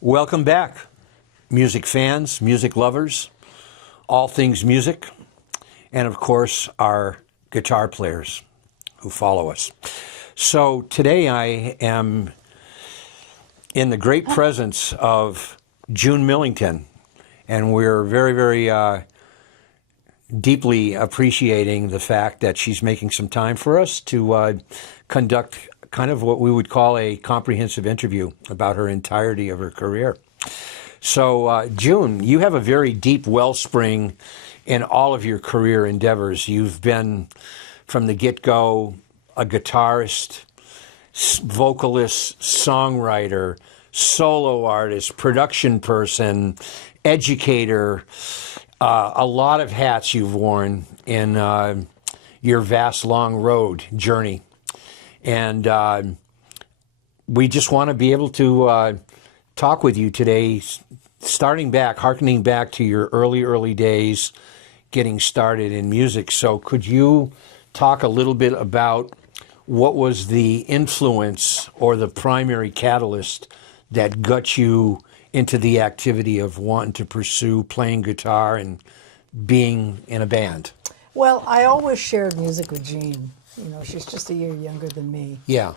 Welcome back, music fans, music lovers, all things music, and of course, our guitar players who follow us. So today I am in the great presence of June Millington, and we're very deeply appreciating the fact that she's making some time for us to conduct kind of what we would call a comprehensive interview about her entirety of her career. So, June, you have a very deep wellspring in all of your career endeavors. You've been, from the get-go, a guitarist, vocalist, songwriter, solo artist, production person, educator, a lot of hats you've worn in your vast, long road journey. And we just want to be able to talk with you today, hearkening back to your early days, getting started in music. So could you talk a little bit about what was the influence or the primary catalyst that got you into the activity of wanting to pursue playing guitar and being in a band? Well, I always shared music with Jean. You know, she's just a year younger than me. Yeah.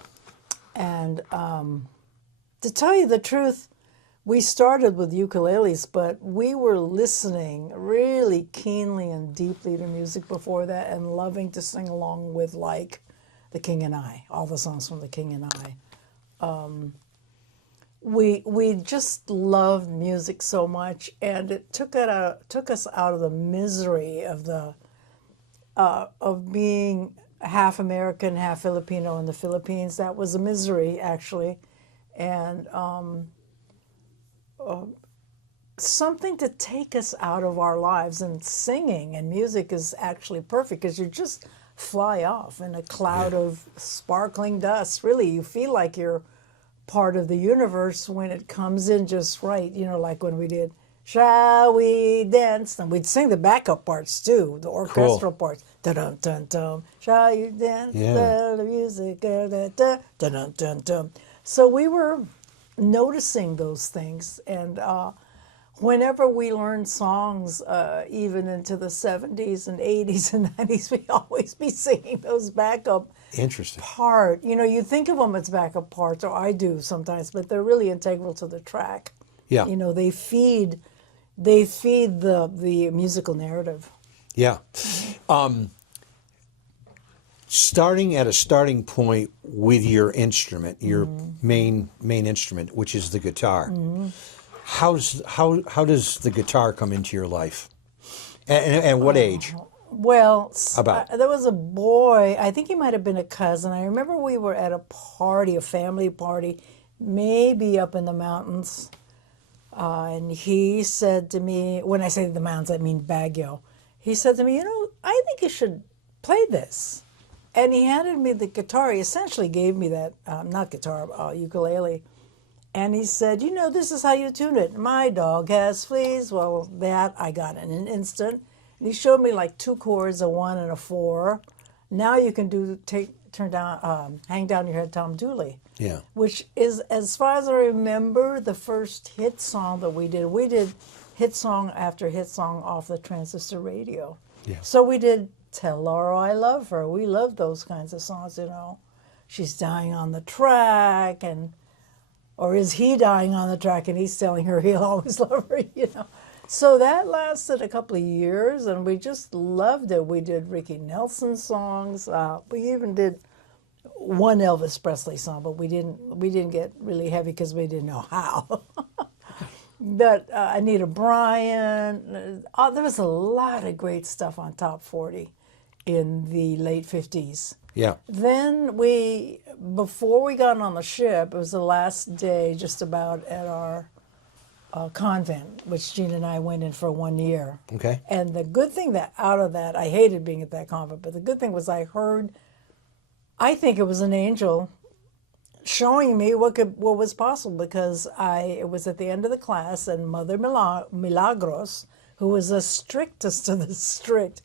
And to tell you the truth, we started with ukuleles, but we were listening really keenly and deeply to music before that and loving to sing along with, like, The King and I, all the songs from The King and I. We just loved music so much, and it took us out of the misery of being half American, half Filipino in the Philippines. That was a misery, actually, and something to take us out of our lives. And singing and music is actually perfect because you just fly off in a cloud of sparkling dust. Really, you feel like you're part of the universe when it comes in just right. You know, like when we did "Shall We Dance," and we'd sing the backup parts too, the orchestral parts. Dun dun dun. Shall you dance? The music. Dun dun dun dun. So we were noticing those things, and whenever we learned songs, even into the 70s and 80s and 90s, we always be singing those backup part. You know, you think of them as backup parts, or I do sometimes, but they're really integral to the track. Yeah. You know, they feed the musical narrative. Yeah. Starting at a starting point with your instrument, your main instrument, which is the guitar. How does the guitar come into your life? And what age? Well, About? there was a boy, I think he might have been a cousin. I remember we were at a party, a family party, maybe up in the mountains. And he said to me, when I say the mountains, I mean Baguio. He said to me, you know, I think you should play this. And he handed me the guitar. He essentially gave me that, not guitar, ukulele. And he said, you know, this is how you tune it. My dog has fleas. Well, that I got in an instant. And he showed me like 2 chords, a 1 and a 4. Now you can hang down your head, Tom Dooley. Yeah. Which is, as far as I remember, the first hit song that we did. We did hit song after hit song off the transistor radio. Yeah. So we did Tell Laura I Love Her. We love those kinds of songs, you know. She's dying on the track, or is he dying on the track and he's telling her he'll always love her, you know. So that lasted a couple of years, and we just loved it. We did Ricky Nelson songs. We even did one Elvis Presley song, but we didn't get really heavy because we didn't know how. But Anita Bryant, there was a lot of great stuff on Top 40 in the late 50s. Yeah. Then before we got on the ship, it was the last day just about at our convent, which Jean and I went in for 1 year. Okay. And the good thing out of that, I hated being at that convent, but the good thing was I think it was an angel showing me what was possible, because it was at the end of the class, and Mother Milagros, who was the strictest of the strict,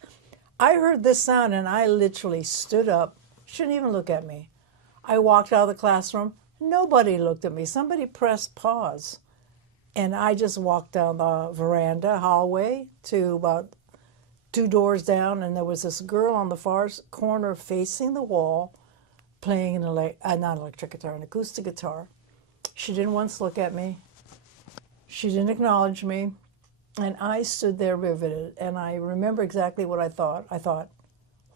I heard this sound and I literally stood up. She didn't even look at me. I walked out of the classroom. Nobody looked at me. Somebody pressed pause. And I just walked down the veranda hallway to about 2 doors down, and there was this girl on the far corner facing the wall playing not electric guitar, an acoustic guitar. She didn't once look at me. She didn't acknowledge me. And I stood there riveted, and I remember exactly what I thought. I thought,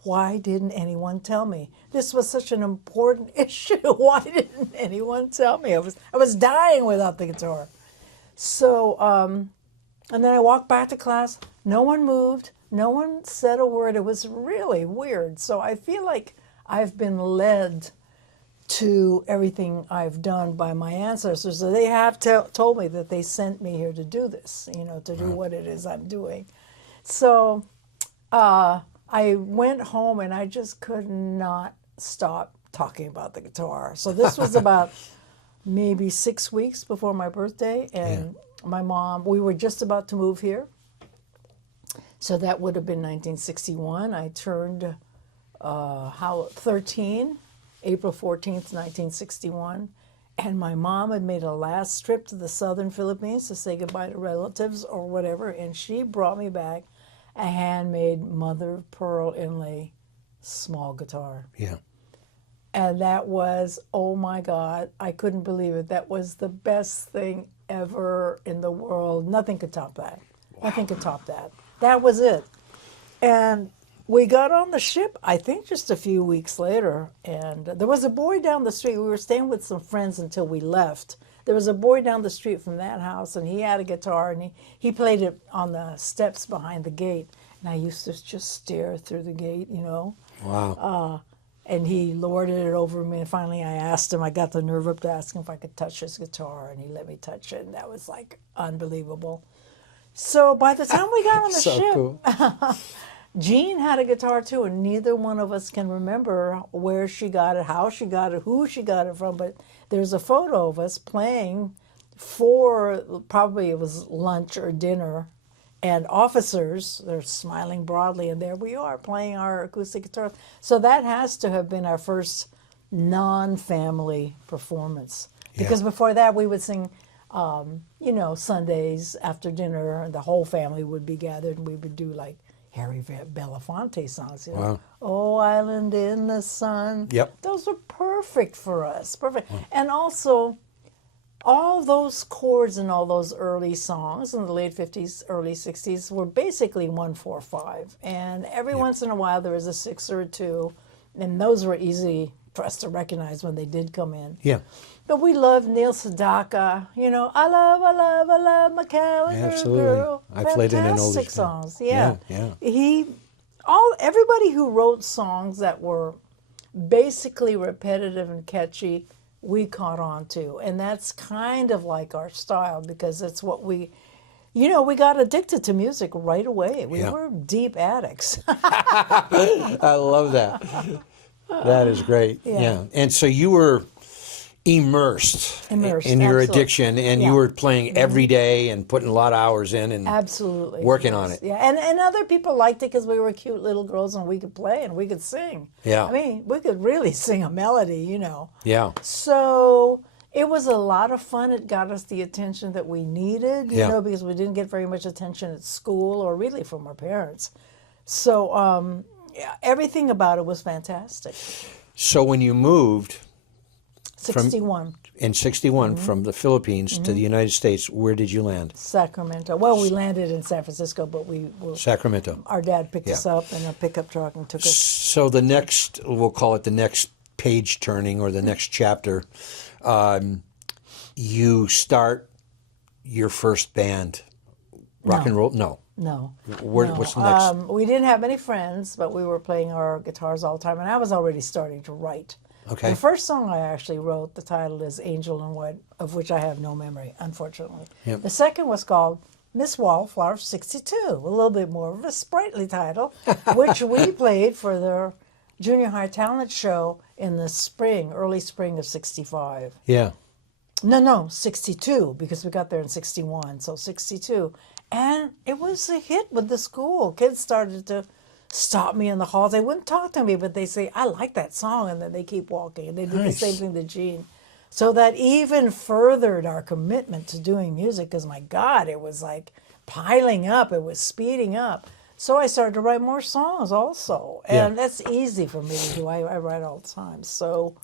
why didn't anyone tell me? This was such an important issue. Why didn't anyone tell me? I was dying without the guitar. So, and then I walked back to class. No one moved. No one said a word. It was really weird. So I feel like I've been led to everything I've done by my ancestors. So they have told me that they sent me here to do this, to do what it is I'm doing. So I went home and I just could not stop talking about the guitar. So this was about maybe 6 weeks before my birthday, and my mom, we were just about to move here. So that would have been 1961. I turned 13, April 14th, 1961. And my mom had made a last trip to the southern Philippines to say goodbye to relatives or whatever, and she brought me back a handmade mother of pearl inlay small guitar. Yeah. And that was, oh my God, I couldn't believe it. That was the best thing ever in the world. Nothing could top that. Wow. Nothing could top that. That was it. And we got on the ship, I think just a few weeks later, and there was a boy down the street. We were staying with some friends until we left. There was a boy down the street from that house, and he had a guitar, and he played it on the steps behind the gate. And I used to just stare through the gate, Wow. And he lorded it over me, and finally I asked him, I got the nerve up to ask him if I could touch his guitar, and he let me touch it, and that was like unbelievable. So by the time we got on the So ship, cool. Jean had a guitar too, and neither one of us can remember where she got it, how she got it, who she got it from, but there's a photo of us playing for, probably it was lunch or dinner, and officers, they're smiling broadly, and there we are playing our acoustic guitar. So that has to have been our first non-family performance. Because before that we would sing, Sundays after dinner, and the whole family would be gathered, and we would do like Harry Belafonte songs. Wow. Oh, Island in the Sun. Yep. Those were perfect for us. Perfect. And also, all those chords in all those early songs in the late 50s, early 60s were basically 1-4-5. And every once in a while there was a 6 or a 2. And those were easy for us to recognize when they did come in. Yeah. But we loved Neil Sedaka. I love my calendar Absolutely. girl. I played it in older Fantastic songs. Yeah. Yeah. Everybody who wrote songs that were basically repetitive and catchy, we caught on to. And that's kind of like our style, because it's what we got addicted to music right away. We were deep addicts. I love that. That is great. Yeah. And so you were immersed in your absolutely. addiction, and you were playing every day and putting a lot of hours in and Absolutely. working on it. Yeah, and other people liked it because we were cute little girls and we could play and we could sing. Yeah. I mean, we could really sing a melody, Yeah. So it was a lot of fun. It got us the attention that we needed, because we didn't get very much attention at school or really from our parents. So everything about it was fantastic. So when you moved 61. in 61 from the Philippines to the United States, where did you land? Sacramento. Well, we landed in San Francisco, but Sacramento. our dad picked us up in a pickup truck and took us. So we'll call it the next page turning or the next chapter. You start your first band, rock and roll? No. No. What's the next? We didn't have many friends, but we were playing our guitars all the time, and I was already starting to write. Okay. The first song I actually wrote, the title is Angel in White, of which I have no memory, unfortunately. Yep. The second was called Miss Wallflower 62, a little bit more of a sprightly title, which we played for the junior high talent show in the spring, early spring of 65. Yeah. No, 62, because we got there in 61, so 62. And it was a hit with the school. Kids started to stop me in the halls. They wouldn't talk to me, but they say, I like that song, and then they keep walking. And they did the same thing to Jean. So that even furthered our commitment to doing music because, my God, it was like piling up, it was speeding up. So I started to write more songs also. Yeah. And that's easy for me to do. I write all the time. So,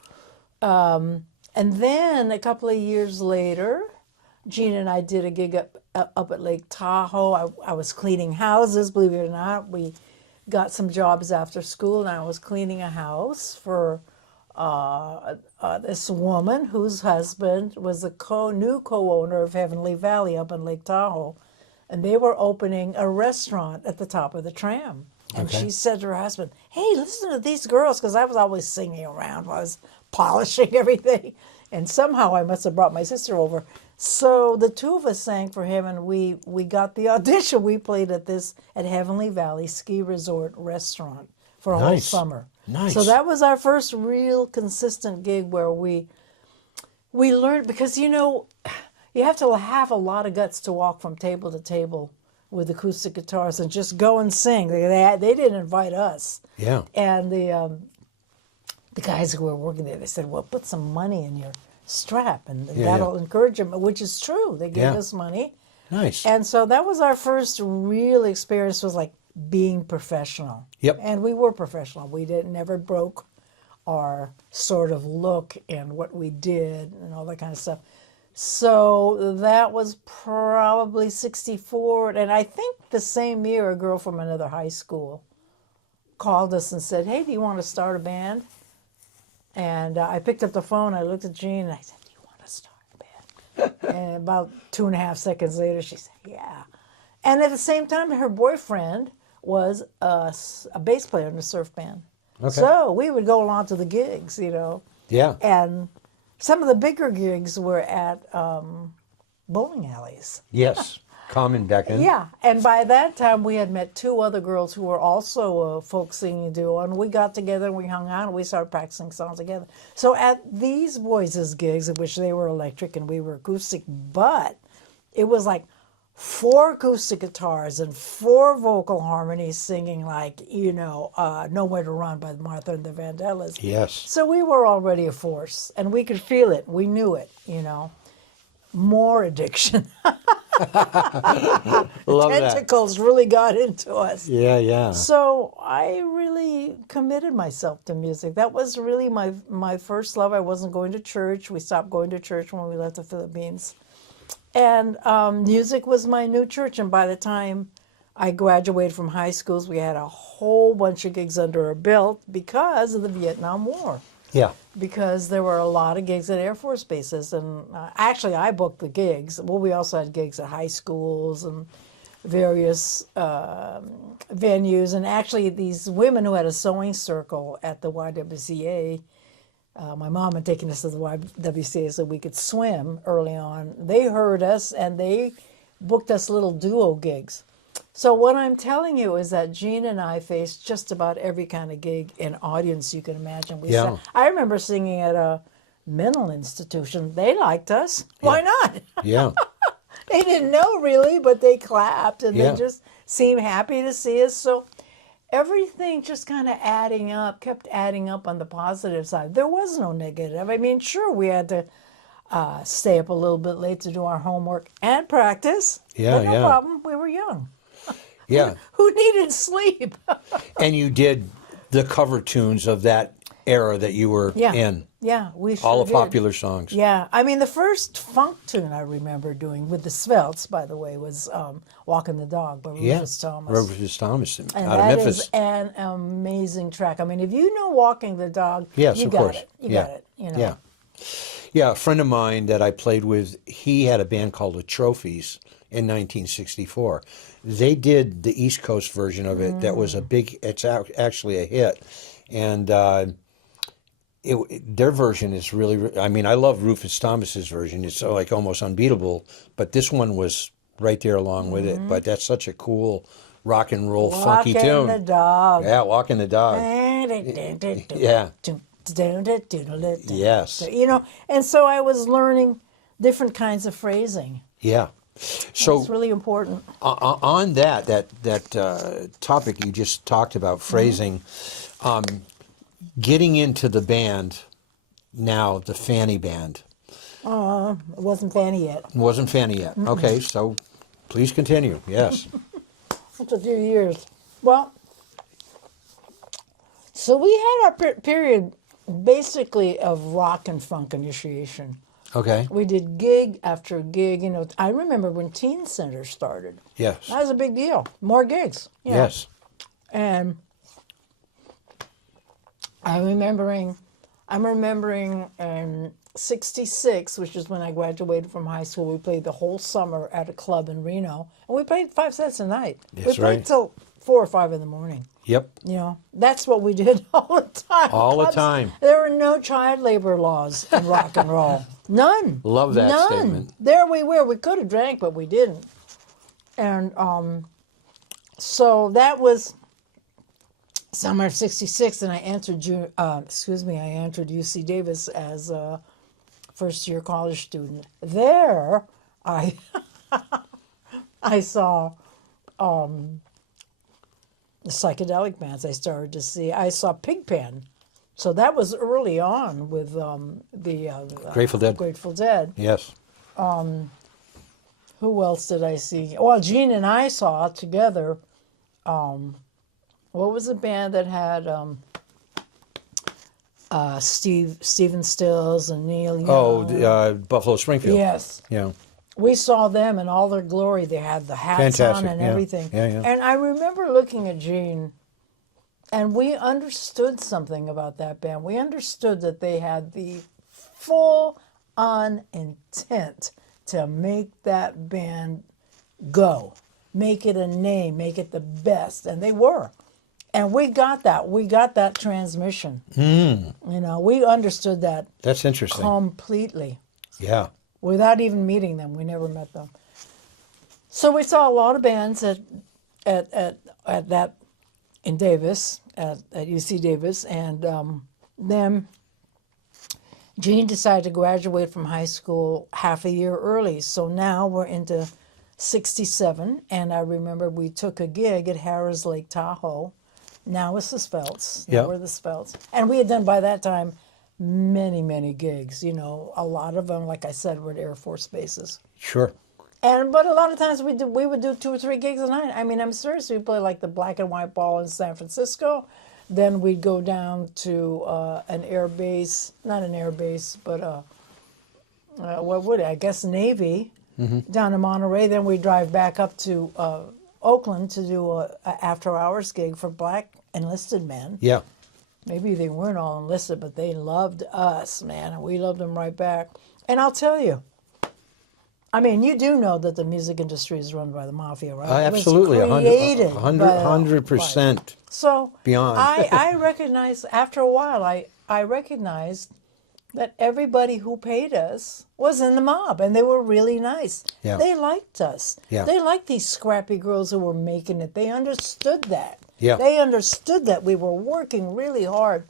and then a couple of years later, Gene and I did a gig up at Lake Tahoe. I was cleaning houses, believe it or not. We got some jobs after school, and I was cleaning a house for this woman whose husband was the new co-owner of Heavenly Valley up in Lake Tahoe, and they were opening a restaurant at the top of the tram. And Okay. she said to her husband, "Hey, listen to these girls," because I was always singing around while I was polishing everything. And somehow I must have brought my sister over. So the two of us sang for him, and we got the audition. We played at Heavenly Valley Ski Resort restaurant for a whole Nice. summer. Nice. So that was our first real consistent gig where we learned, because you have to have a lot of guts to walk from table to table with acoustic guitars and just go and sing. They didn't invite us. Yeah. And the guys who were working there, they said, "Well, put some money in your strap, and that'll encourage them," which is true. They gave us money. Nice. And so that was our first real experience, was like being professional. Yep. And we were professional. We never broke our sort of look and what we did and all that kind of stuff. So that was probably 64. And I think the same year, a girl from another high school called us and said, "Hey, do you want to start a band?" And I picked up the phone, I looked at Jean, and I said, "Do you want to start a band?" And about 2.5 seconds later, she said, "Yeah." And at the same time, her boyfriend was a bass player in a surf band. Okay. So we would go along to the gigs, Yeah. And some of the bigger gigs were at bowling alleys. Yes. Common back then. Yeah, and by that time we had met two other girls who were also a folk singing duo, and we got together and we hung out and we started practicing songs together. So at these boys' gigs, in which they were electric and we were acoustic, but it was like 4 acoustic guitars and 4 vocal harmonies singing like, Nowhere to Run by Martha and the Vandellas. Yes. So we were already a force, and we could feel it. We knew it, More addiction. Love that. Tentacles really got into us. Yeah, yeah. So I really committed myself to music. That was really my first love. I wasn't going to church. We stopped going to church when we left the Philippines. And music was my new church. And by the time I graduated from high schools, we had a whole bunch of gigs under our belt because of the Vietnam War. Yeah. Because there were a lot of gigs at Air Force bases. And actually, I booked the gigs. Well, we also had gigs at high schools and various venues. And actually, these women who had a sewing circle at the YWCA, my mom had taken us to the YWCA so we could swim early on. They heard us, and they booked us little duo gigs. So what I'm telling you is that Gene and I faced just about every kind of gig and audience you can imagine. I remember singing at a mental institution. They liked us. Why not? Yeah. They didn't know really, but they clapped and Yeah. they just seemed happy to see us. So everything just kind of kept adding up on the positive side. There was no negative. I mean, sure, we had to stay up a little bit late to do our homework and practice. Yeah, but no yeah. problem. We were young. Yeah. Who needed sleep? And you did the cover tunes of that era that you were in. Yeah, we sure All the did. popular songs. Yeah, I mean, the first funk tune I remember doing with the Svelts, by the way, was "Walking the Dog" by Rufus Thomas. Rufus Thomas And out of that Memphis. is an amazing track. I mean, if you know "Walking the Dog," Yes, you of got course. it. You Yeah. got it. Yeah. Yeah, a friend of mine that I played with, he had a band called the Trophies in 1964. They did the East Coast version of it. That was it's actually a hit. And their version is really, I mean, I love Rufus Thomas's version. It's like almost unbeatable, but this one was right there along with it. But that's such a cool rock and roll funky tune. Walking the Dog. Yeah, Walking the Dog. Yeah. Yes. And so I was learning different kinds of phrasing. Yeah. So It's really important. on that topic you just talked about, phrasing, getting into the band now, the Fanny Band, It wasn't Fanny yet. It wasn't Fanny yet. Okay, so please continue. Yes. It's a few years. Well, so we had our period basically of rock and funk initiation. Okay. We did gig after gig. You know, I remember when Teen Center started. Yes. That was a big deal. More gigs. You know. Yes. And I'm remembering in '66, which is when I graduated from high school, we played the whole summer at a club in Reno. And we played 5 sets a night. That's we played right. till 4 or 5 in the morning. Yep. You know, that's what we did all the time. All the Clubs, time. There were no child labor laws in rock and roll. None. Love that None. statement. There we were. We could have drank, but we didn't. And so that was summer of '66, and I entered UC Davis as a first-year college student. There, I I saw the psychedelic bands. I started to see. I saw Pigpen, so that was early on with the Grateful Dead. Grateful Dead. Yes. Who else did I see? Well, Gene and I saw together. What was the band that had Stephen Stills and Neil Young? Oh, Buffalo Springfield. Yes. Yeah. We saw them in all their glory. They had the hats Fantastic, on and yeah. everything. Yeah, yeah. And I remember looking at Gene, and we understood something about that band. We understood that they had the full-on intent to make that band go, make it a name, make it the best, and they were. And we got that. We got that transmission. You know, we understood that That's interesting. completely. Yeah. Without even meeting them. We never met them. So we saw a lot of bands at that in Davis, at UC Davis, and then Gene decided to graduate from high school half a year early. So now we're into '67, and I remember we took a gig at Harrah's Lake Tahoe. Now it's the Spelts. Now Yeah. we're the Spelts. And we had done by that time many gigs. You know, a lot of them, like I said, were at Air Force bases. Sure. But a lot of times we would do 2 or 3 gigs a night. I mean, I'm serious. We played like the Black and White Ball in San Francisco. Then we'd go down to an air base, not an air base, but what would it? I guess Navy, down in Monterey. Then we'd drive back up to Oakland to do a after hours gig for Black enlisted men. Yeah. Maybe they weren't all enlisted, but they loved us, man, and we loved them right back. And I'll tell you, I mean, you do know that the music industry is run by the mafia, right? Absolutely. It was created 100%. by- So beyond. I recognize, after a while, I recognized that everybody who paid us was in the mob, and they were really nice. Yeah. They liked us. Yeah. They liked these scrappy girls who were making it. They understood that. Yeah. They understood that we were working really hard.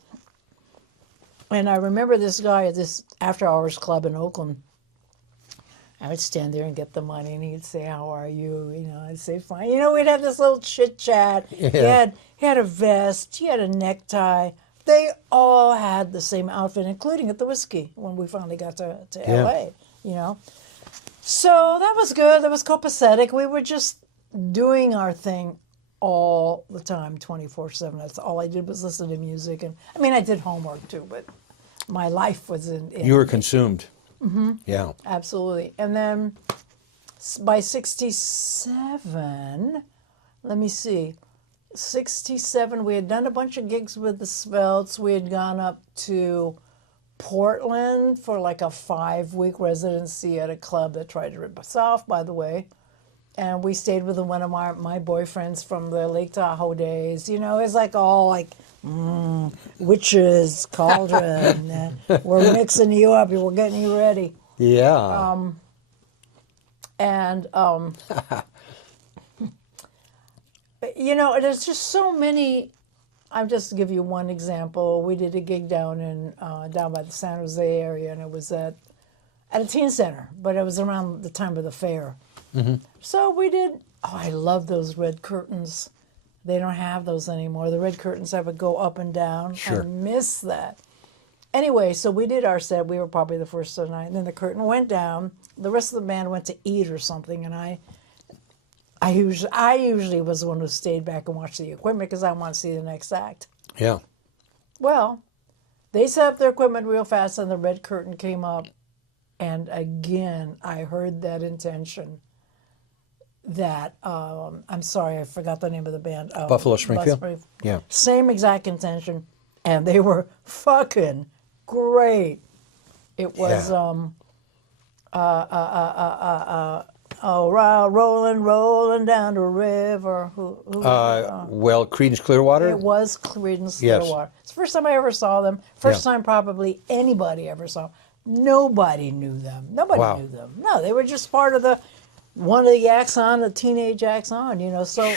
And I remember this guy at this after-hours club in Oakland. I would stand there and get the money, and he'd say, "How are you?" You know, I'd say, "Fine." You know, we'd have this little chit chat. Yeah. He had a vest. He had a necktie. They all had the same outfit, including at the whiskey when we finally got to Yeah. L.A. You know, so that was good. That was copacetic. We were just doing our thing all the time, 24/7. That's all I did was listen to music, and I mean, I did homework too, but my life was in You were consumed. Mm-hmm. Yeah. Absolutely. And then by '67, let me see, '67, we had done a bunch of gigs with the Svelts. We had gone up to Portland for like a 5-week residency at a club that tried to rip us off, by the way. And we stayed with one of my boyfriends from the Lake Tahoe days. You know, it's like all like witches, cauldron. We're mixing you up. We're getting you ready. Yeah. And, you know, there's just so many. I'll just give you one example. We did a gig down by the San Jose area, and it was at a teen center, but it was around the time of the fair. Mm-hmm. So we did, I love those red curtains. They don't have those anymore. The red curtains that would go up and down. Sure. I miss that. Anyway, so we did our set. We were probably the first of the night. And then the curtain went down. The rest of the band went to eat or something. And I usually was the one who stayed back and watched the equipment because I want to see the next act. Yeah. Well, they set up their equipment real fast and the red curtain came up. And again, I heard that intention that, I'm sorry, I forgot the name of the band. Buffalo Springfield? Yeah. Same exact intention. And they were fucking great. It was, Yeah. rolling down the river. Well, Creedence Clearwater? It was Creedence Yes. Clearwater. It's the first time I ever saw them. First time probably anybody ever saw them. Nobody knew them. Nobody Wow. knew them. No, they were just part of one of the acts on, the teenage acts on, So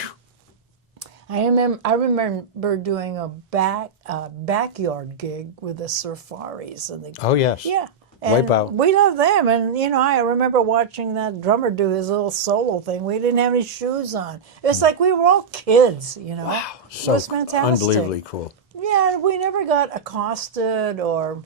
I remember doing a backyard gig with the Surfaris and Oh, yes. yeah. And Wipeout. we love them. And, I remember watching that drummer do his little solo thing. We didn't have any shoes on. It's like we were all kids, Wow. It was fantastic. Unbelievably cool. Yeah, we never got accosted or,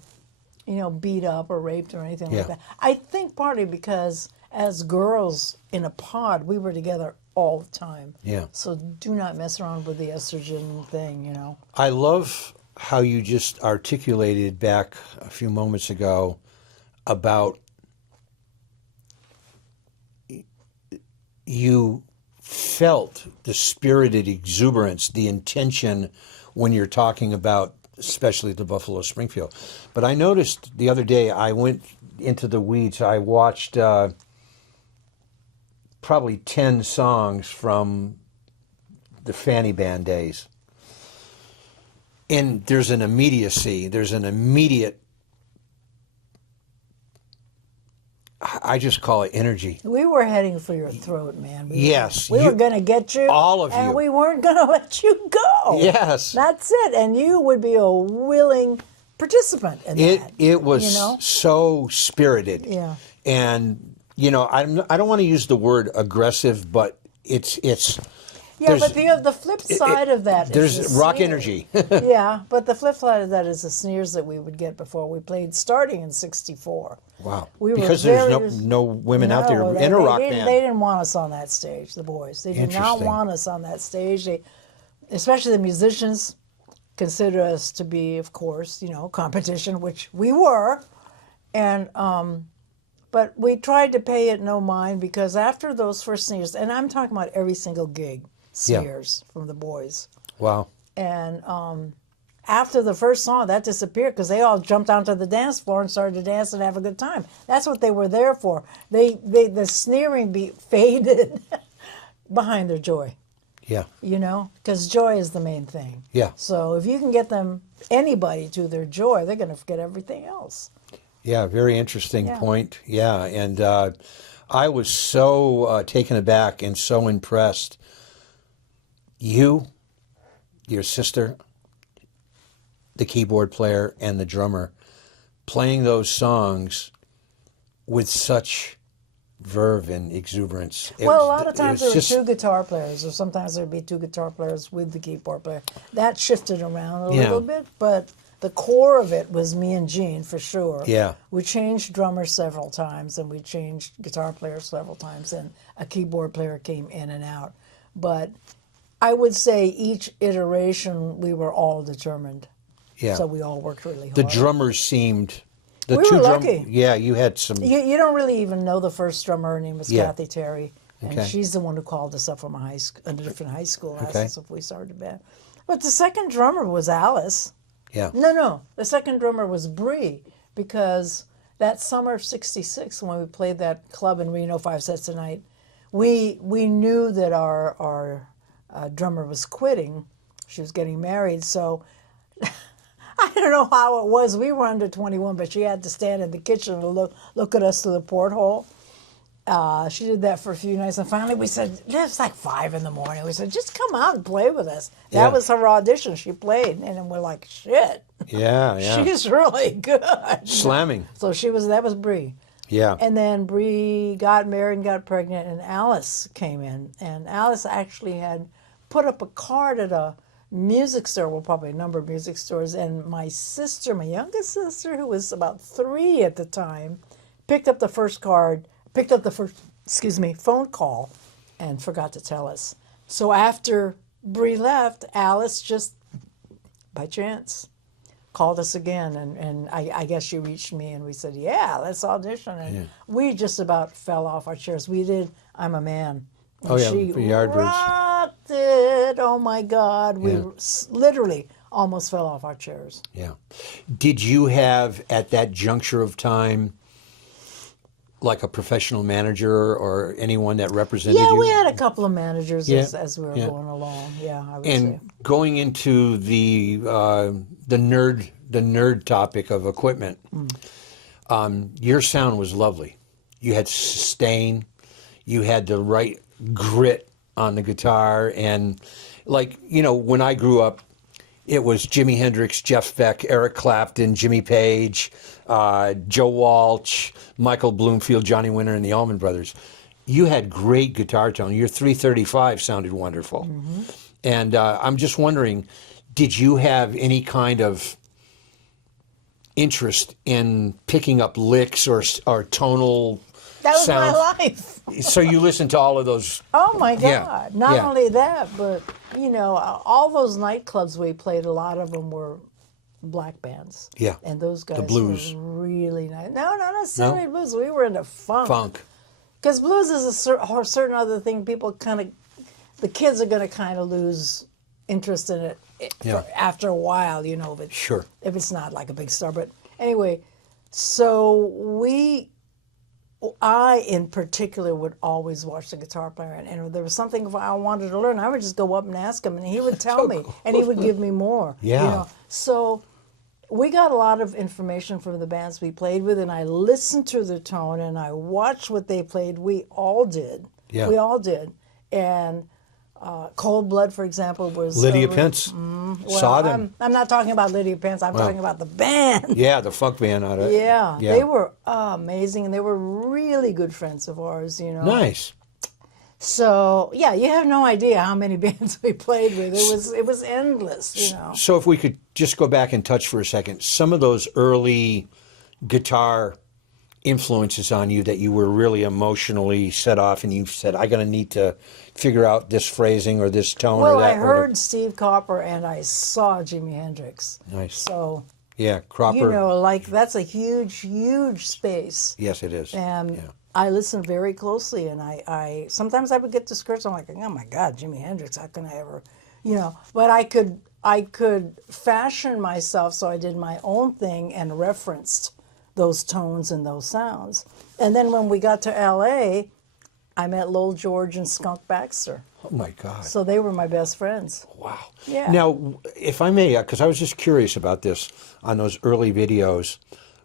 beat up or raped or anything Yeah. like that. I think partly because as girls in a pod, we were together all the time. Yeah. So do not mess around with the estrogen thing, I love how you just articulated back a few moments ago about you felt the spirited exuberance, the intention when you're talking about especially the Buffalo Springfield. But I noticed the other day, I went into the weeds, I watched probably 10 songs from the Fanny Band days. And there's an immediacy, there's an immediate, I just call it energy. We were heading for your throat, man. Yes. We were going to get you. All of you. And we weren't going to let you go. Yes. That's it. And you would be a willing participant in that. It was so spirited. Yeah. And, I don't want to use the word aggressive, but it's Yeah, but the flip side of that is there's the rock sneer. energy. Yeah, but the flip side of that is the sneers that we would get before we played, starting in '64. Wow. We were Because there's no women out there in a rock band. They didn't want us on that stage, the boys. They did not Interesting. want us on that stage. Especially the musicians, consider us to be, of course, competition, which we were. And but we tried to pay it no mind because after those first sneers, and I'm talking about every single gig, sneers from the boys. Wow. And after the first song, that disappeared because they all jumped onto the dance floor and started to dance and have a good time. That's what they were there for. The sneering faded behind their joy. Yeah. Because joy is the main thing. Yeah. So if you can get anybody to their joy, they're going to forget everything else. Yeah, very interesting Yeah. point. Yeah, and I was so taken aback and so impressed. You, your sister, the keyboard player, and the drummer playing those songs with such verve and exuberance. Well, a lot of times there were just, two guitar players, or sometimes there would be two guitar players with the keyboard player. That shifted around a Yeah. little bit, but the core of it was me and Gene for sure. Yeah. We changed drummers several times, and we changed guitar players several times, and a keyboard player came in and out. But I would say each iteration we were all determined. Yeah. So we all worked really hard. the drummers seemed. The We were lucky. Yeah, you had some. You don't really even know the first drummer. Her name was Yeah. Kathy Terry, and Okay. she's the one who called us up from a different high school. Asked Okay. us if we started a band. But the second drummer was Alice. Yeah. No. The second drummer was Bree, because that summer of '66, when we played that club in Reno, 5 Sets a Night, we knew that our drummer was quitting. She was getting married, so I don't know how it was. We were under 21, but she had to stand in the kitchen and look at us through the porthole. She did that for a few nights, and finally we said, it was like 5 in the morning. We said, just come out and play with us. That Yeah. was her audition. She played, and then we're like, shit, Yeah. she's really good. Slamming. So that was Bree. Yeah. And then Bree got married and got pregnant, and Alice came in. And Alice actually had put up a card at music store, well, probably a number of music stores, and my sister, my youngest sister, who was about 3 at the time, picked up the first card, picked up the first, excuse me, phone call, and forgot to tell us. So after Bree left, Alice just, by chance, called us again, and I guess she reached me, and we said, yeah, let's audition. And we just about fell off our chairs. We did I'm a Man. And Oh, yeah, she for Yardbirds. rocked it. Oh, my God. We literally almost fell off our chairs. Yeah. Did you have, at that juncture of time, like a professional manager or anyone that represented Yeah, you? we had a couple of managers Yeah, as we were yeah. going along. Yeah, I would And say. going into the nerd topic of equipment, your sound was lovely. You had sustain, you had the right grit on the guitar, and like, you know, when I grew up, it was Jimi Hendrix, Jeff Beck, Eric Clapton, Jimmy Page, Joe Walsh, Michael Bloomfield, Johnny Winter, and the Allman Brothers. You had great guitar tone. Your 335 sounded wonderful. Mm-hmm. And I'm just wondering, did you have any kind of interest in picking up licks or tonal That was sounds? my life. So you listened to all of those? Oh, my Yeah, God. Not yeah. only that, but, you know, all those nightclubs we played, a lot of them were black bands. Yeah. And those guys blues. were really nice. No, not necessarily blues. We were into funk. Funk. Because blues is a certain other thing. People kind of, the kids are going to kind of lose interest in it after a while, you know, Sure. if it's not like a big star. But anyway, so I in particular would always watch the guitar player, and if there was something I wanted to learn, I would just go up and ask him, and he would tell me, and he would give me more. Yeah. You know? So we got a lot of information from the bands we played with, and I listened to the tone, and I watched what they played. We all did. Yeah. We all did. And Cold Blood, for example, was... Lydia Pence. Saw them. I'm not talking about Lydia Pence. I'm talking about the band. Yeah, the funk band out of Yeah, they were amazing, and they were really good friends of ours, you know. Nice. So, yeah, you have no idea how many bands we played with. It was endless, you know. So if we could just go back and touch for a second, some of those early guitar influences on you that you were really emotionally set off, and you said, I'm going to need to figure out this phrasing or this tone Well, or that. I heard Steve Cropper and I saw Jimi Hendrix. Nice. So, Yeah, Cropper. you know, like that's a huge, huge space. Yes, it is. And I listened very closely, and I sometimes I would get discouraged. I'm like, oh my God, Jimi Hendrix, how can I ever, you know? But I could fashion myself so I did my own thing and referenced those tones and those sounds. And then when we got to L.A., I met Lowell George and Skunk Baxter. Oh my God. So they were my best friends. Wow. Yeah. Now, if I may, because I was just curious about this on those early videos,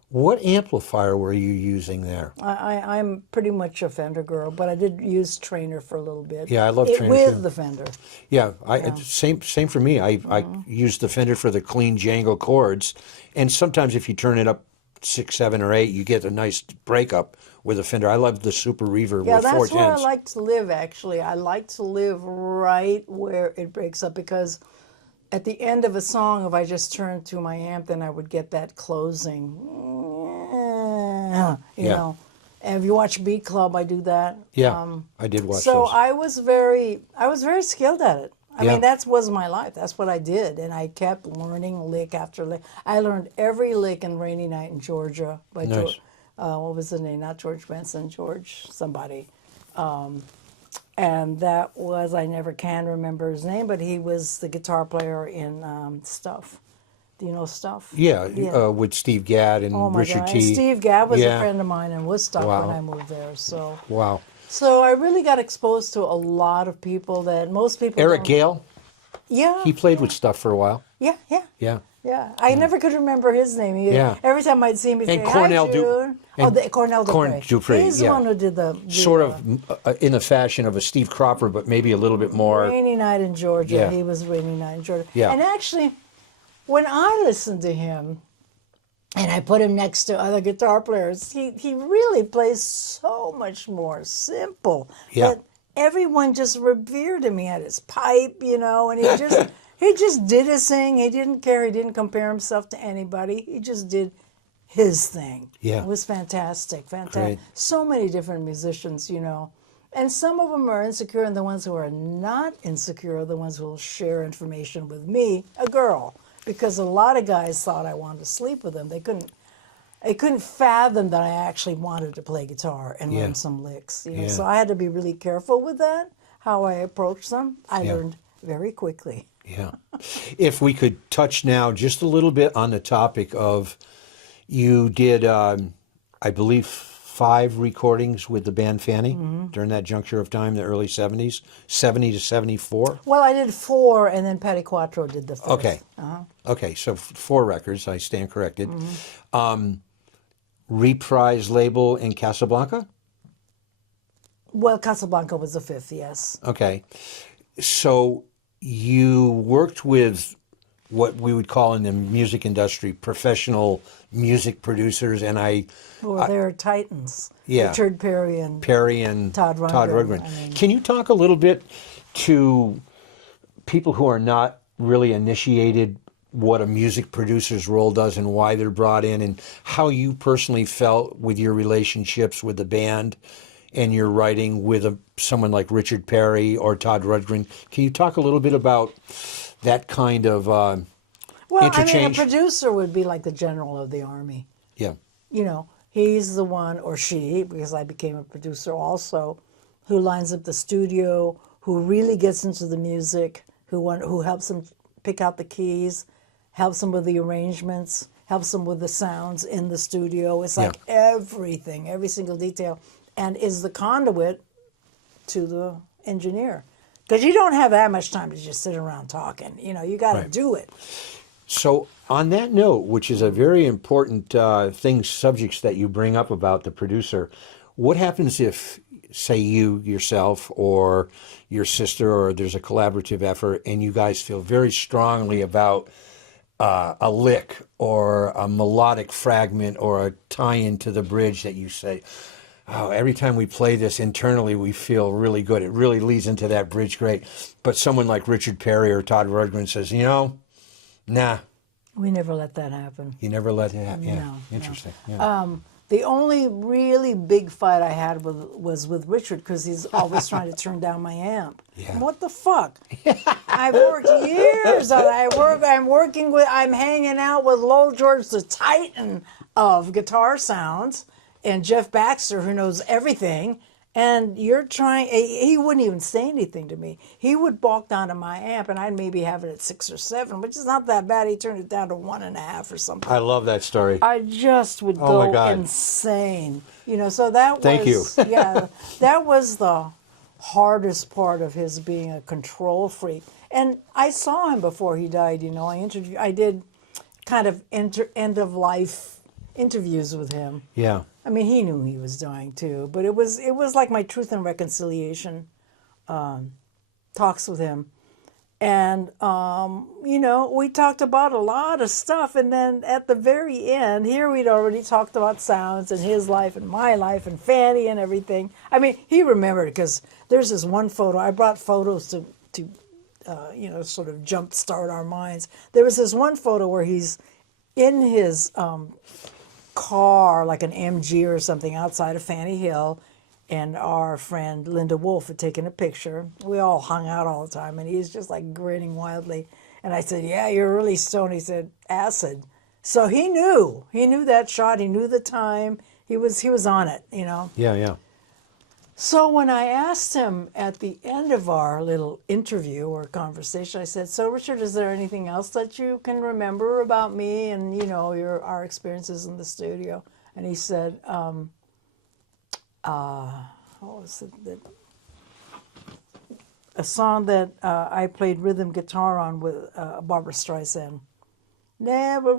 what amplifier were you using there? I'm pretty much a Fender girl, but I did use Trainer for a little bit. Yeah, I love Trainer with too. the Fender. Yeah, same for me. I used the Fender for the clean jangle chords, and sometimes if you turn it up 6, 7, or 8, you get a nice breakup with a Fender. I love the Super Reverb Yeah, with that's 410s. where I like to live, actually. I like to live right where it breaks up, because at the end of a song, if I just turned to my amp, then I would get that closing, you know. And if you watch Beat Club, I do that. Yeah, I did watch So those. I was very skilled at it. I Yeah. mean, that was my life. That's what I did, and I kept learning lick after lick. I learned every lick in "Rainy Night in Georgia" by Nice. George. What was his name? Not George Benson. George somebody. And that was, I never can remember his name, but he was the guitar player in Stuff. Do you know Stuff? Yeah, with Steve Gadd and Oh my Richard God! T. And Steve Gadd was Yeah. a friend of mine in Woodstock Wow. when I moved there. So. Wow. So I really got exposed to a lot of people that most people Eric don't. Gale, Yeah. he played with Stuff for a while. Yeah, yeah. Yeah. Yeah, I never could remember his name. Yeah. Every time I'd see him, he'd And say, Cornell "Hi, Du- June." Cornell Dupree. He's the yeah. one who did the Sort of in the fashion of a Steve Cropper, but maybe a little bit more. Rainy Night in Georgia. Yeah. He was Rainy Night in Georgia. Yeah. And actually, when I listened to him, and I put him next to other guitar players, he really plays so much more simple. Yeah. That everyone just revered him. He had his pipe, you know, and he just He just did his thing. He didn't care. He didn't compare himself to anybody. He just did his thing. Yeah. It was fantastic. Great. So many different musicians, you know. And some of them are insecure, and the ones who are not insecure are the ones who will share information with me, a girl. Because a lot of guys thought I wanted to sleep with them. They couldn't fathom that I actually wanted to play guitar and Yeah. learn some licks. You know? Yeah. So I had to be really careful with that, how I approached them. I Yeah. learned very quickly. Yeah. If we could touch now just a little bit on the topic of, you did, I believe, 5 recordings with the band Fanny during that juncture of time, the early 70s, 70 to 74. Well, I did 4, and then Patty Quattro did the 5th. Okay. Okay, so 4 records, I stand corrected. Reprise label in Casablanca? Well, Casablanca was the 5th, yes. Okay. So you worked with what we would call in the music industry professional music producers, and Well, they're titans. Yeah. Richard Perry and Perry and Todd Rundgren. I mean- Can you talk a little bit to people who are not really initiated what a music producer's role does and why they're brought in, and how you personally felt with your relationships with the band and your writing with someone like Richard Perry or Todd Rundgren? Can you talk a little bit about that kind of Well, I mean, a interchange? producer would be like the general of the army. Yeah. You know, he's the one, or she, because I became a producer also, who lines up the studio, who really gets into the music, who helps them pick out the keys, helps them with the arrangements, helps them with the sounds in the studio. It's like everything, every single detail, and is the conduit to the engineer. Because you don't have that much time to just sit around talking. You know, you got to Right. do it. So on that note, which is a very important subjects that you bring up about the producer, what happens if, say, you yourself or your sister, or there's a collaborative effort and you guys feel very strongly about a lick or a melodic fragment or a tie-in to the bridge that you say, oh, every time we play this internally, we feel really good. It really leads into that bridge great. But someone like Richard Perry or Todd Rundgren says, nah, We never let that happen. you never let it happen. Yeah, No, no. interesting. Yeah. The only really big fight I had was with Richard, because he's always trying to turn down my amp. Yeah. What the fuck? I've worked years on it. I'm hanging out with Lowell George, the titan of guitar sounds, and Jeff Baxter, who knows everything. And you're trying, he wouldn't even say anything to me. He would balk down to my amp, and I'd maybe have it at 6 or 7, which is not that bad. He turned it down to 1.5 or something. I love that story. I just would Oh, my go God. insane. You know, so that Thank you. yeah, that was the hardest part of his being a control freak. And I saw him before he died, you know. I did kind of end of life interviews with him. Yeah. I mean, he knew he was dying too, but it was like my Truth and Reconciliation talks with him. And, you know, we talked about a lot of stuff. And then at the very end, here we'd already talked about sounds and his life and my life and Fanny and everything. I mean, he remembered, because there's this one photo. I brought photos to you know, sort of jumpstart our minds. There was this one photo where he's in his car, like an MG or something, outside of Fanny Hill, and our friend Linda Wolf had taken a picture. We all hung out all the time, and he's just like grinning wildly. And I said, "Yeah, you're really stoned." He said, "Acid." So he knew that shot. He knew the time. He was on it, you know. Yeah, yeah. So when I asked him at the end of our little interview or conversation, I said, "So Richard, is there anything else that you can remember about me and, you know, our experiences in the studio?" And he said, what was it? A song that I played rhythm guitar on with Barbara Streisand. Never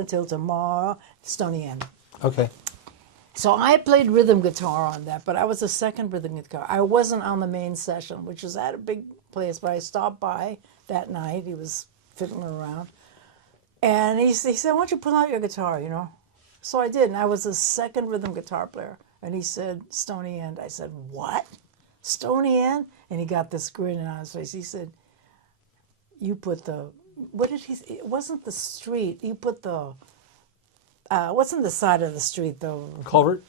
until tomorrow. Stony End. Okay. So I played rhythm guitar on that, but I was the second rhythm guitar. I wasn't on the main session, which was at a big place, but I stopped by that night. He was fiddling around. And he said, "Why don't you pull out your guitar, you know?" So I did, and I was the second rhythm guitar player. And he said, Stony End. I said, what? Stony End? And he got this grin on his face. He said, you put the, what did he say? It wasn't the street. You put the, what's on the side of the street, though? Culvert?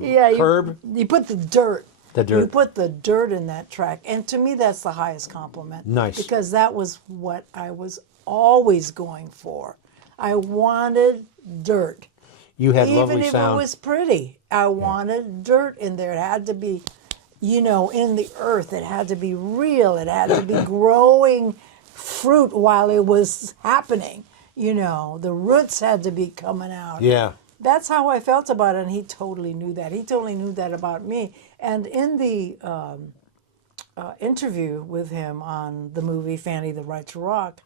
Yeah, Curb? You put the dirt. The dirt. You put the dirt in that track. And to me, that's the highest compliment. Nice. Because that was what I was always going for. I wanted dirt. You had Even lovely if sound. it was pretty, I wanted dirt in there. It had to be, in the earth. It had to be real. It had to be growing fruit while it was happening. The roots had to be coming out. Yeah. That's how I felt about it, and he totally knew that. He totally knew that about me. And in the interview with him on the movie Fanny the Right to Rock,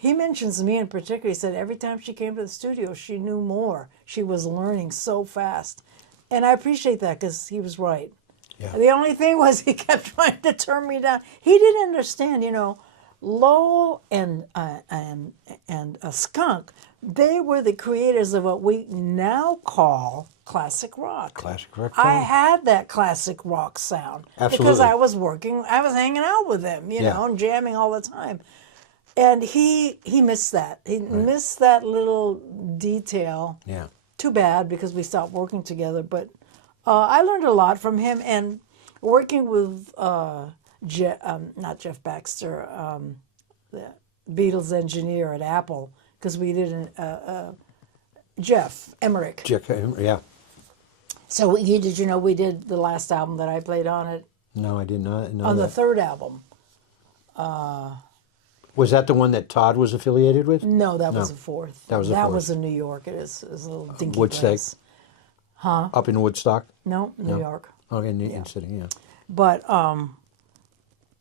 he mentions me in particular. He said every time she came to the studio, she knew more. She was learning so fast. And I appreciate that because he was right. Yeah. The only thing was he kept trying to turn me down. He didn't understand, Lowell and Skunk, they were the creators of what we now call classic rock. Classic rock I sound. had that classic rock sound. Absolutely. Because I was hanging out with them, Yeah. and jamming all the time. And he missed that. He missed that little detail. Yeah. Too bad because we stopped working together. But I learned a lot from him, and working with not Jeff Baxter, the Beatles engineer at Apple, because we did Jeff Emmerich. Yeah. So did you know we did the last album that I played on it No, I did not know on that. the third album? Was that the one that Todd was affiliated with? No, that was the fourth. That was the that fourth. was in New York. It is a little dinky Woodstock? place. Up in Woodstock? No, New York. Oh, in City, yeah. But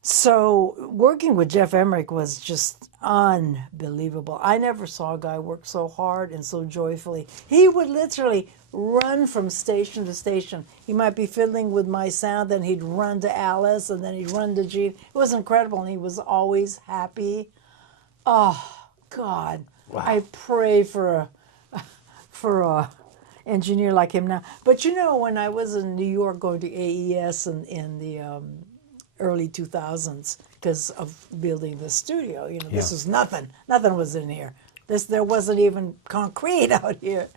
so working with Jeff Emmerich was just unbelievable. I never saw a guy work so hard and so joyfully. He would literally run from station to station. He might be fiddling with my sound, then he'd run to Alice, and then he'd run to Gene. It was incredible, and he was always happy. Oh, God. Wow. I pray for a engineer like him now. But when I was in New York going to AES in the early 2000s because of building the studio, this was nothing. Nothing was in here. There wasn't even concrete out here.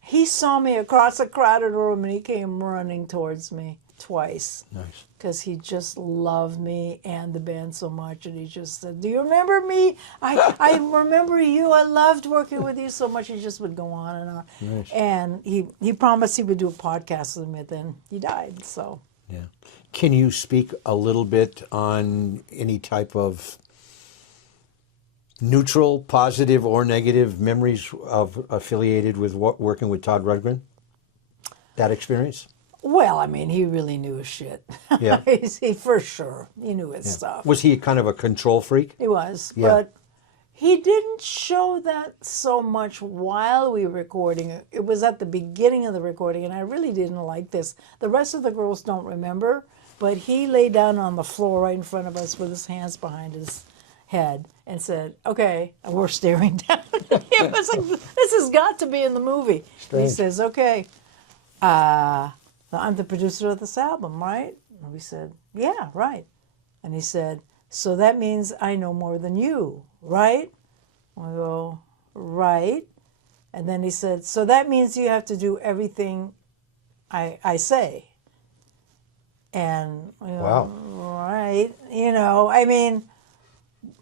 He saw me across a crowded room and he came running towards me twice. Nice. Because he just loved me and the band so much, and he just said, "Do you remember me? I remember you. I loved working with you so much." He just would go on and on. Nice. And he promised he would do a podcast with me, then he died. So Yeah. Can you speak a little bit on any type of neutral, positive, or negative memories of affiliated with working with Todd Rundgren? That experience? well, I mean, he really knew his shit. Yeah. he for sure he knew his stuff. Was he kind of a control freak? He was, Yeah. but he didn't show that so much while we were recording. It was at the beginning of the recording, and I really didn't like this. The rest of the girls don't remember, but he lay down on the floor right in front of us with his hands behind his head and said, "Okay," and we're staring down. It was like, this has got to be in the movie. And he Strange. says, "Okay, I'm the producer of this album, right?" And we said, "Yeah, right." And he said, "So that means I know more than you, right?" We go, "Right." And then he said, "So that means you have to do everything I say." And we go, Wow. "Right."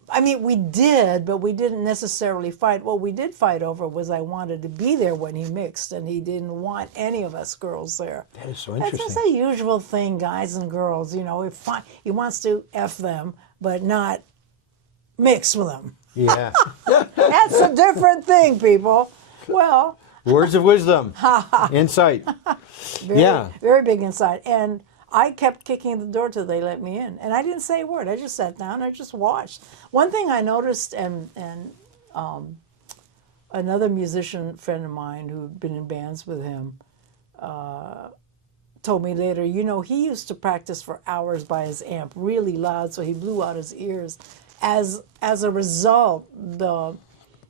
I mean, we did, but we didn't necessarily fight. What we did fight over was I wanted to be there when he mixed, and he didn't want any of us girls there. That is so That's interesting. just a usual thing, guys and girls. He wants to F them, but not mix with them. Yeah. That's a different thing, people. Well, Words of wisdom. Insight. very, Yeah. very big inside. And I kept kicking the door till they let me in. And I didn't say a word. I just sat down and I just watched. One thing I noticed, and another musician friend of mine who'd been in bands with him told me later, he used to practice for hours by his amp really loud so he blew out his ears. As a result, the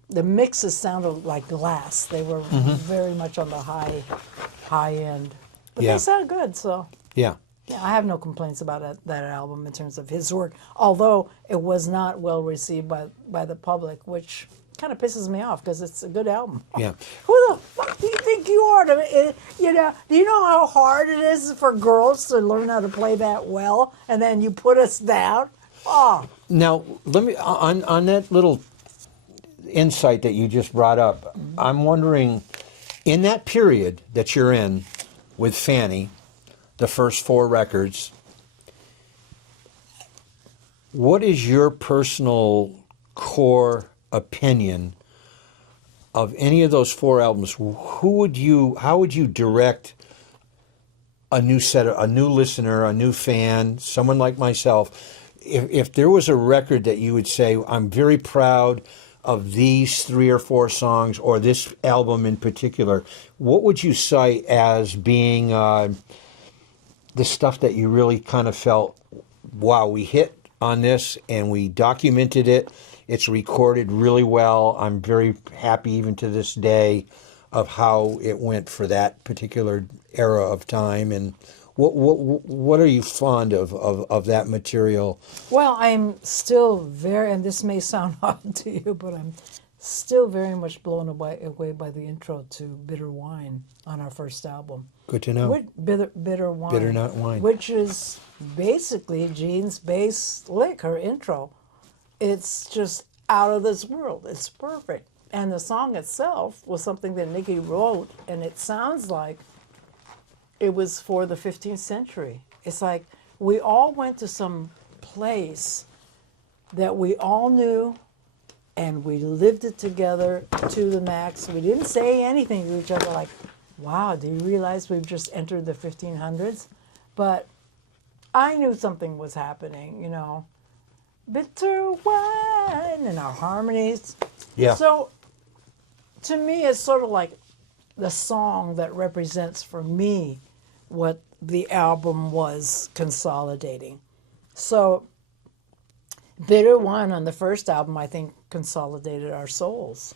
the mixes sounded like glass. They were very much on the high end, but Yeah. they sound good. So Yeah. yeah, I have no complaints about that album in terms of his work. Although it was not well received by the public, which kind of pisses me off because it's a good album. Yeah. Who the fuck do you think you are? Do you know how hard it is for girls to learn how to play that well, and then you put us down? Oh, Now, let me on that little insight that you just brought up. I'm wondering, in that period that you're in with Fanny, the first 4 records, what is your personal core opinion of any of those 4 albums? How would you direct a new listener, a new fan, someone like myself? If there was a record that you would say, I'm very proud of these 3 or 4 songs, or this album in particular, what would you cite as being the stuff that you really kind of felt, wow, we hit on this and we documented it. It's recorded really well. I'm very happy even to this day of how it went for that particular era of time. And what are you fond of that material? well, I'm still very, and this may sound odd to you, but I'm still very much blown away by the intro to Bitter Wine on our first album. Good to know. Bitter Wine. Bitter Not Wine. Which is basically Jean's bass lick, her intro. It's just out of this world. It's perfect. And the song itself was something that Nicky wrote, and it sounds like it was for the 15th century. It's like we all went to some place that we all knew, and we lived it together to the max. We didn't say anything to each other like, wow, do you realize we've just entered the 1500s? But I knew something was happening, you know. Bitter wine and our harmonies. Yeah. So to me, it's sort of like the song that represents for me what the album was consolidating. So Bitter Wine on the first album, I think, consolidated our souls.